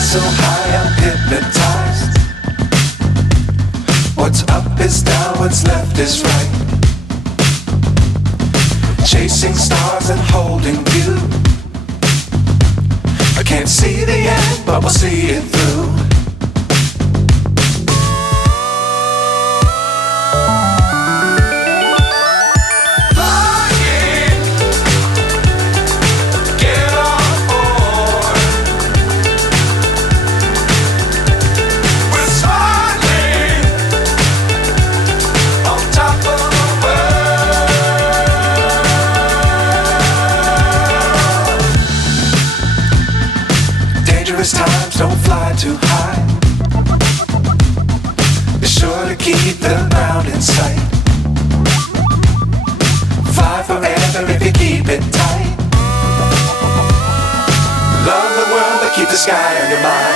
So high I'm hypnotized. What's up is down, what's left is right. Chasing stars and holding you. I can't see the end, but we'll see it through. Times don't fly too high. Be sure to keep the ground in sight. Fly forever if you keep it tight. Love the world but keep the sky on your mind.